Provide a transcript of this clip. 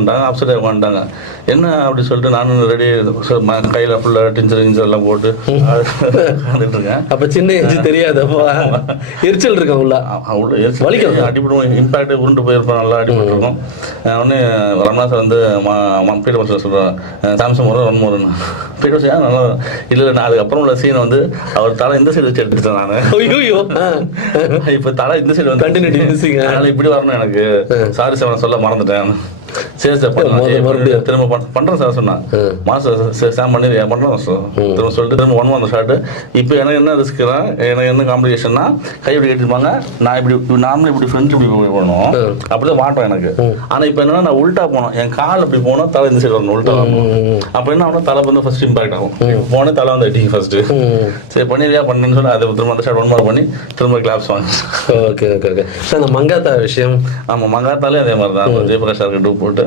பண்ணிட்டாங்க அப்செட் ஆகி வந்துட்டாங்க என்ன அப்படி சொல்லிட்டு நானும் ரெடி கையில் ஃபுல்லாக டிஞ்சர் கிஞ்சர் எல்லாம் போட்டு உட்காந்துட்டு இருக்கேன். அப்ப சின்ன ஏஜ் தெரியாது அப்போ எரிச்சல் இருக்கா உள்ள? உள்ள எரிச்சல் வலிக்கும். அடிபடும் இம்பாக்ட் உருண்டு போயிருப்போம் நல்லா அடிபட்டு இருக்கும். உடனே ரமணா சார் வந்து பீட்டர் மாஸ்டர் சொல்கிறேன் சாம்சங் வரும் ரன் வரும் பீட்டர் சார் நல்லா. இல்ல இல்லை நான் அதுக்கப்புறம் உள்ள சீன் வந்து அவர் தலை இந்த சைடு வச்சு எடுத்துட்டேன் நான். ஐயோ இப்போ தலை இந்த சைடு வந்து. அதனால இப்படி வரணும் எனக்கு. சாரி சார் சொல்ல மறந்துட்டேன். சரி சார் மறுபடியும். திரும்ப பண்- பண்றேன் சார் சொன்னேன் மாஸ்டர் சார் பண்ணி பண்றேன் சார் திரும்ப சொல்லிட்டு திரும்ப ஒன் அந்த ஷாட் இப்போ எனக்கு என்ன ரிஸ்க்னா எனக்கு என்ன காம்ப்ளிகேஷன்னா கை இப்படி கட்டிருப்பாங்க நான் இப்படி நார்மலி இப்படி ஃப்ரெண்ட் இப்படி போகணும். அப்படிதான் மாட்டோம் எனக்கு. ஆனா இப்போ என்னன்னா நான் உல்ட்டா போனோம் என் கால் இப்படி போனோம் தலை இந்த சைடு வரணும் உல்ட்டா வரணும் அப்போ என்ன ஆகும் தலை வந்து ஃபர்ஸ்ட் இம்பாக்ட் ஆகும். போனே தலை வந்து அடிக்கும் ஃபர்ஸ்ட் சரி பண்ணிடுறியா? பண்ணுன்னு சொல்லி. அதை திரும்ப அந்த ஷாட் ஒன் மார் பண்ணி திரும்ப கிளாப்ஸ் வாங்க. Okay okay okay. Sir Mankatha விஷயம். ஆமா மங்காத்தாலே அதே மாதிரி தான் ஜெயபிரகாஷ் சாருக்கு டூ போட்டு